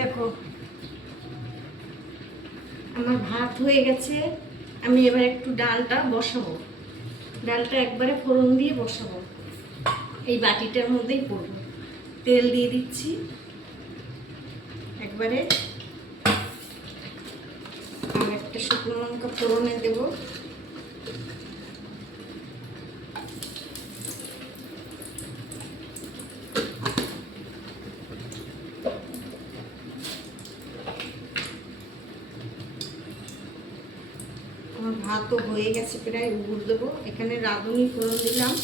দেখো আমার ভাত হয়ে গেছে। আমি এবার একটু ডালটা বসাবো। ডালটা একবারে ফোড়ন দিয়ে বসাবো, এই বাটিটার মধ্যেই পড়বো। তেল দিয়ে দিচ্ছি একবারে, আর একটা শুকনো লঙ্কা ফোড়নে দেবো। আমার ভাতও হয়ে গেছে প্রায়, উড় দেবো। এখানে রাঁধুনি ফোড়ন দিলাম,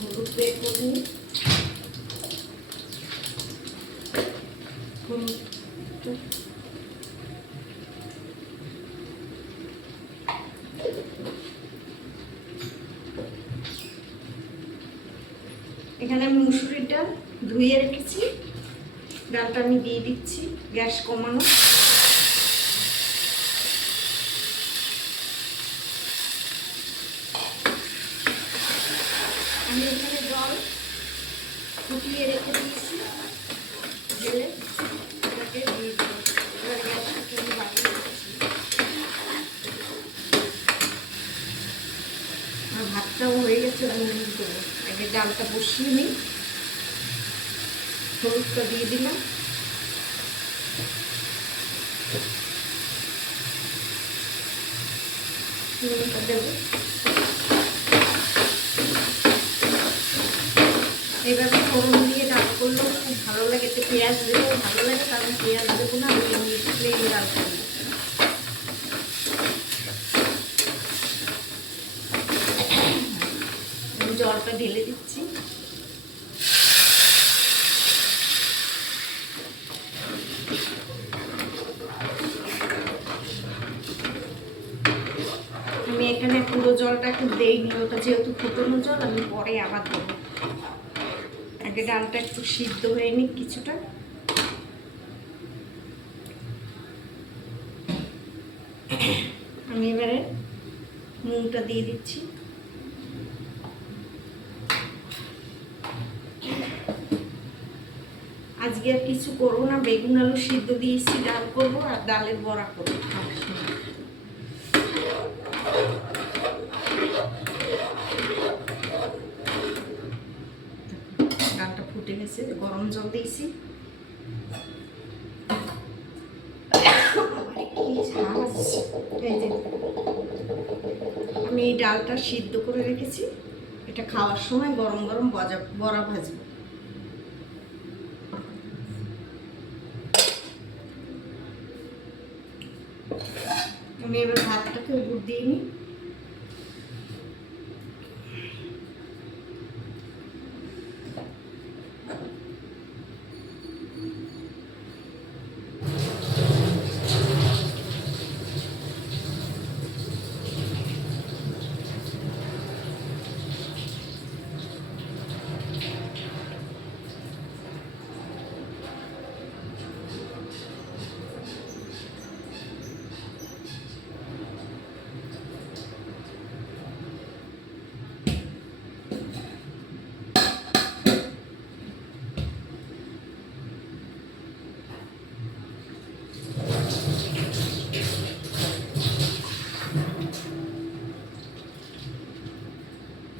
হলুদ বের করে নিই। এখানে আমি মুসুরির ডাল ধুয়ে রেখেছি, ডালটা আমি দিয়ে দিচ্ছি। গ্যাস কমানো। আমি এখানে জল ফুটিয়ে রেখে দিয়েছি, ঢেলে এটাকে দিয়ে দেবো। এবার গ্যাসটাকে আমি বাড়িয়ে দিচ্ছি। আর ভাতটাও হয়ে গেছে, আমি দেবো। আগে ডালটা বসিয়ে নিই। হলুদটা দিয়ে দিলাম, নুনটা দেবো। এইভাবে ফোড়ন দিয়ে ডাল করলেও খুব ভালো লাগে। তো পেঁয়াজ দেবো, ভালো লাগে, কারণ পেঁয়াজ দেবো না, আমি এমনি প্লেন ডাল করবো। আমি জলটা ঢেলে দিচ্ছি। আমি এখানে পুরো জলটা একটু দেইনি, ওটা যেহেতু ফুটানো জল, আমি পরে আবার দেবো। আগে ডালটা একটু সিদ্ধ হয়ে নিক কিছুটা। আমি এবারে নুনটা দিয়ে দিচ্ছি। আজকে আর কিছু করবো না, বেগুন আলু সিদ্ধ দিয়েছি, ডাল করবো আর ডালের বড়া করবো। ডালটা ফুটে গেছে, গরম জল দিয়েছি। আমি এই ডালটা সিদ্ধ করে রেখেছি, এটা খাওয়ার সময় গরম গরম বড়া ভাজবো। আমি এবার ভাতটাকে উপর দিয়ে নিই।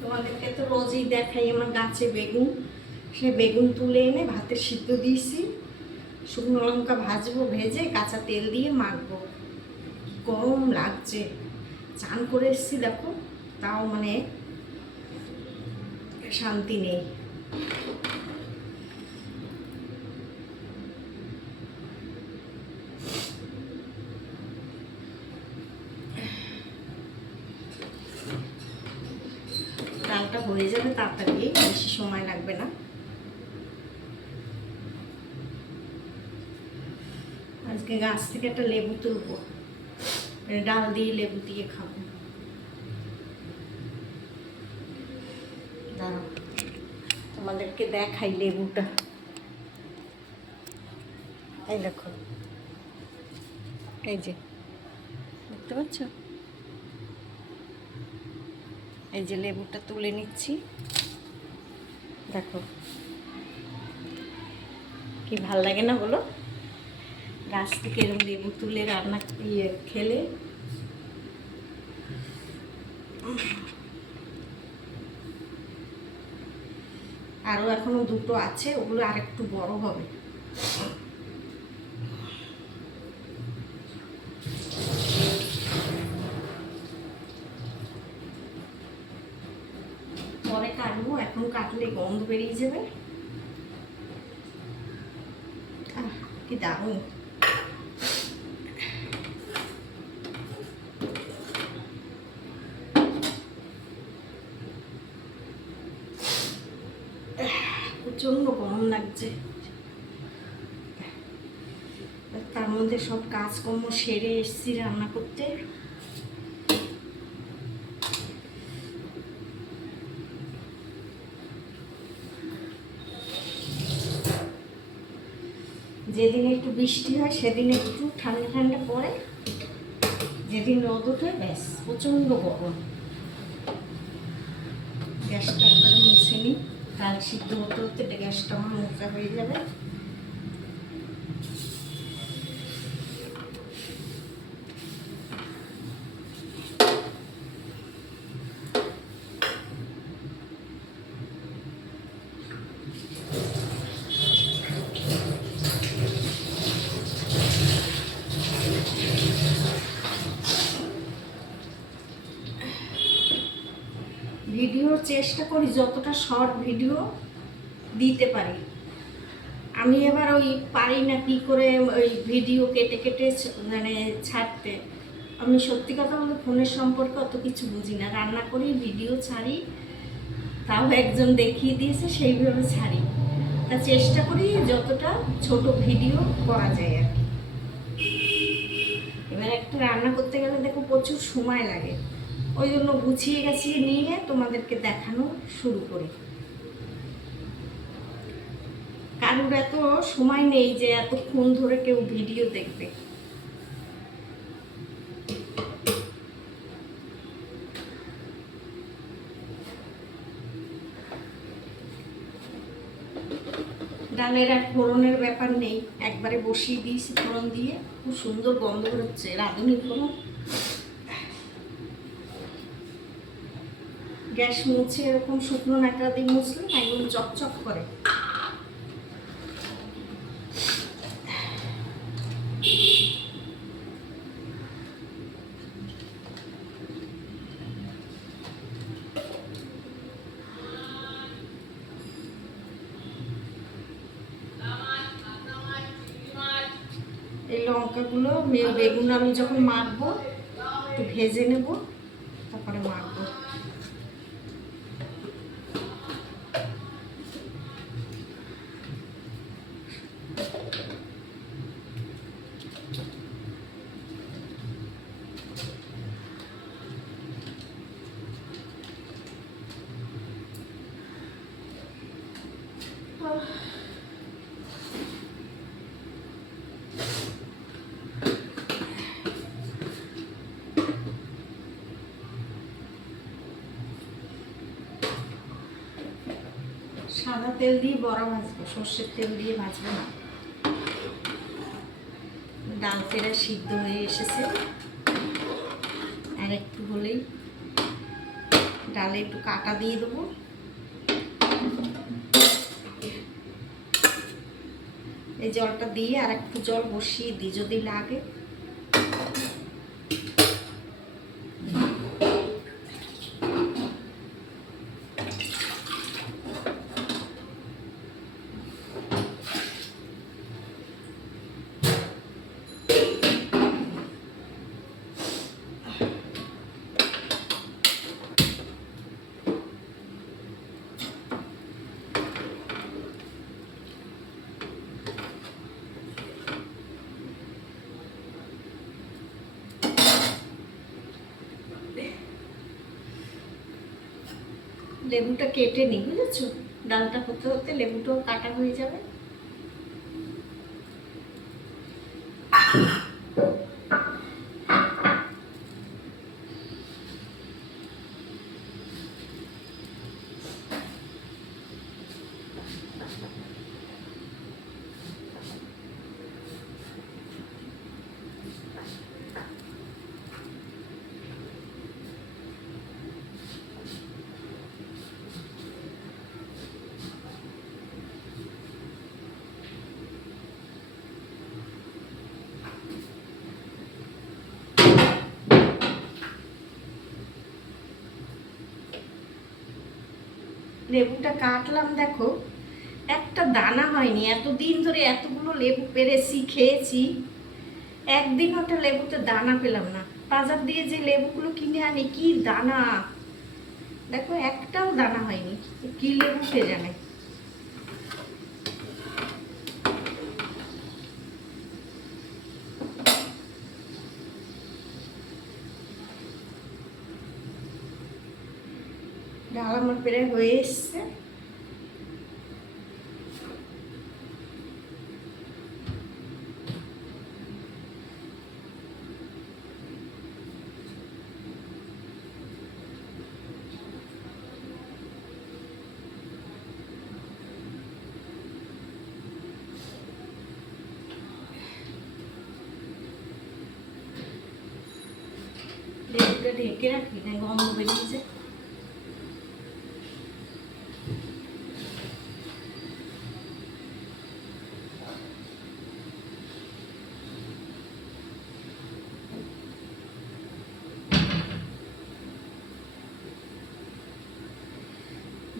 তোমাদেরকে তো রোজই দেখাই আমার গাছে বেগুন, সে বেগুন তুলে এনে ভাতে সিদ্ধ দিয়েছি, শুকনো লঙ্কা ভাজবো, ভেজে কাঁচা তেল দিয়ে মাখবো। গরম লাগছে, চান করে এসেছি দেখো, তাও মানে শান্তি নেই। ডালটা হয়ে যাবে তাড়াতাড়ি, বেশি সময় লাগবে না। আজকে গাছ থেকে একটা লেবু তুলবো, ডাল দিয়ে লেবু দিয়ে খাবো। দাঁড়াও তোমাদেরকে দেখাই লেবুটা। এই দেখো, এই যে দেখতে পাচ্ছ, এই যে লেবুটা তুলে নিচ্ছি। দেখো কি ভাল লাগে না বলো? গাছ থেকে এরকম লেবু তুলে রান্না খেলে। আরও এখনো দুটো আছে, ওগুলো আরেকটু বড় হবে। পরে কাটবো, এখন কাটলে গন্ধ বেরিয়ে যাবে। কি দারুণ! প্রচন্ড গরম লাগছে, তার মধ্যে সব কাজকর্ম সেরে এসছি রান্না করতে। যেদিন একটু বৃষ্টি হয় সেদিন একটু ঠান্ডা ঠান্ডা পড়ে, যেদিন রোদ ওঠে ব্যাস প্রচণ্ড গরম। গ্যাসটা একবার মুছে নিই, ডাল সিদ্ধ হতে হতে গ্যাসটা আমার মোচা হয়ে যাবে। ভিডিওর চেষ্টা করি যতটা শর্ট ভিডিও দিতে পারি। আমি এবার ওই পারি না কি করে ওই ভিডিও কেটে কেটে মানে ছাড়তে। আমি সত্যি কথা বলতে ফোনের সম্পর্কে অত কিছু বুঝি না, রান্না করি, ভিডিও ছাড়ি, তাও একজন দেখিয়ে দিয়েছে সেইভাবে ছাড়ি। তা চেষ্টা করি যতটা ছোট ভিডিও করা যায় আর কি। এবার একটা রান্না করতে গেলে দেখো প্রচুর সময় লাগে, ওই জন্য গুছিয়ে গাছিয়ে নিয়ে তোমাদেরকে দেখানো শুরু করি। কারোর এত সময় নেই যে এতক্ষণ ধরে কেউ ভিডিও দেখবে। ডালের আর ফোড়নের ব্যাপার নেই, একবারে বসিয়ে দিয়েছি ফোড়ন দিয়ে, খুব সুন্দর গন্ধ হচ্ছে, রাঁধুনি ফোড়ন। গ্যাস মুছে এরকম শুকনো নাকড়া দিয়ে মুছলে একদম চকচক করে। এই লঙ্কাগুলো বেগুন আমি যখন মাখবো একটু ভেজে নেব, তারপরে মাখবো। সাদা তেল দিয়ে বড়া ভাজবো, সর্ষের তেল দিয়ে ভাজবো না। ডাল তেরা সিদ্ধ হয়ে এসেছে, আর একটু হলেই ডালে একটু কাটা দিয়ে দেবো। এই জলটা দিয়ে আর একটু জল বসিয়ে দিই যদি লাগে। লেবুটা কেটে নিই, বুঝেছো? ডালটা হতে হতে লেবুটাও কাটা হয়ে যাবে। লেবুটা কাটলাম, দেখো একটা দানা হয়নি। এতদিন ধরে এতগুলো লেবু পেরেছি, খেয়েছি, একদিন ওটা লেবুতে দানা পেলাম না। বাজার দিয়ে যে লেবুগুলো কিনে আনি, কি দানা, দেখো একটাও দানা হয়নি। কি লেবু কে জানে। ডাল আমার প্রায় হয়ে এসছে। লেবুটা ঢেকে রাখি, না গন্ধ বেরিয়ে যায়।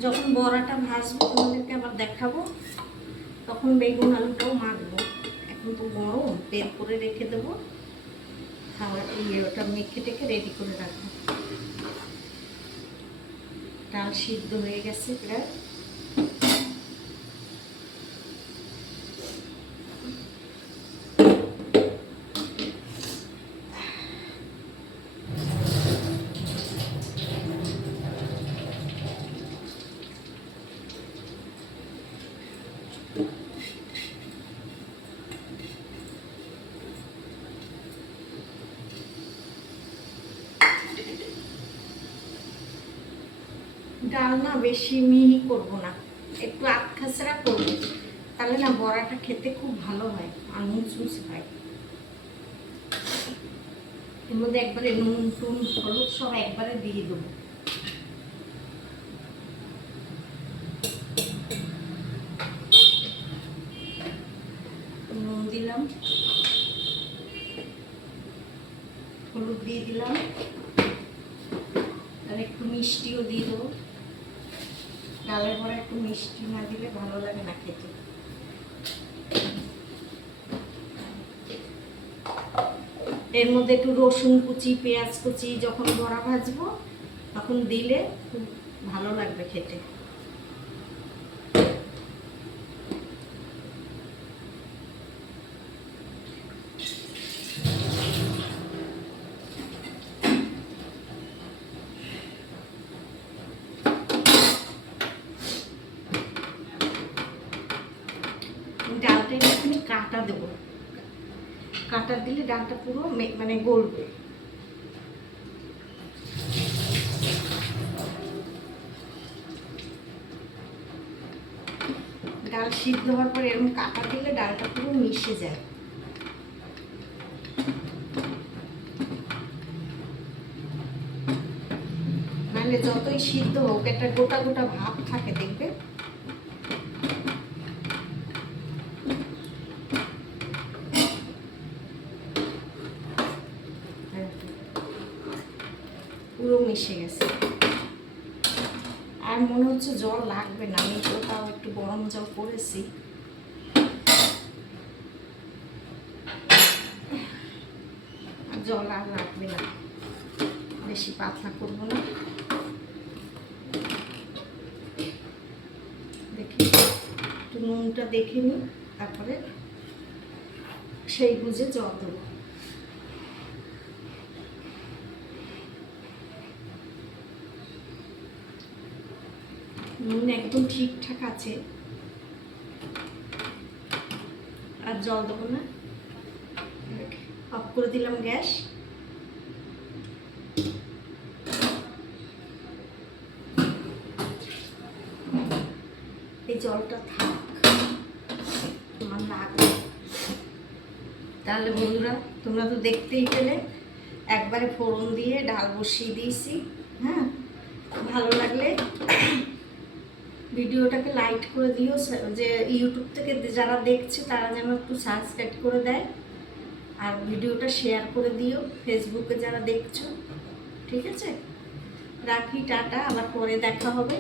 যখন বড়াটা ভাজবো তোমাদেরকে আবার দেখাবো, তখন বেগুন আলুটাও মাখবো। এখন তো গরম, তেল করে রেখে দেবো, খাবার ওটা মেখে টেখে রেডি করে রাখবো। ডাল সিদ্ধ হয়ে গেছে প্রায়। ডাল না বেশি মিহি করবো না, একটু আটখাসরা করবো, তাহলে না বড়াটা খেতে খুব ভালো হয় আর মুচমুচে হয়। এর মধ্যে একবারে নুন টুন হলুদ সব একবারে দিয়ে দেবো। নুন দিলাম, হলুদ দিয়ে দিলাম, আর একটু মিষ্টিও দিয়ে দেবো। ডালের পরে একটু মিষ্টি না দিলে ভালো লাগে না খেতে। এর মধ্যে একটু রসুন কুচি, পেঁয়াজ কুচি যখন বড়া ভাজবো তখন দিলে খুব ভালো লাগবে খেতে। ডালটা একটু কাটা দেবো, কাটা দিলে ডালটা পুরো মানে গলবে। ডাল সিদ্ধ হওয়ার পর এরকম কাটা দিলে ডালটা পুরো মিশে যায়। নাহলে যতই সিদ্ধ হোক একটা গোটা গোটা ভাব থাকে, দেখবে। পুরো মিশে গেছে। আর মনে হচ্ছে জল লাগবে না, আমি ওটাও একটু গরম জল করেছি। জল আর লাগবে না, বেশি পাতলা করবো না। দেখি একটু নুনটা দেখে নিই, তারপরে সেই বুঝে জল দেবো। নুন একদম ঠিকঠাক আছে, আর জল দেবো না। অফ করে দিলাম গ্যাস। এই জলটা থাক, আমার লাগবে। তাহলে বন্ধুরা, তোমরা তো দেখতেই পেলে, একবারে ফোড়ন দিয়ে ডাল বসিয়ে দিয়েছি। হ্যাঁ, ভালো লাগলে ভিডিওটাকে লাইক করে দিও, যে ইউটিউব থেকে যারা দেখছে তারা যেন একটু সাবস্ক্রাইব করে দেয়, আর ভিডিওটা শেয়ার করে দিও ফেসবুকে যারা দেখছো। ঠিক আছে, রাখি, টাটা, আবার পরে দেখা হবে।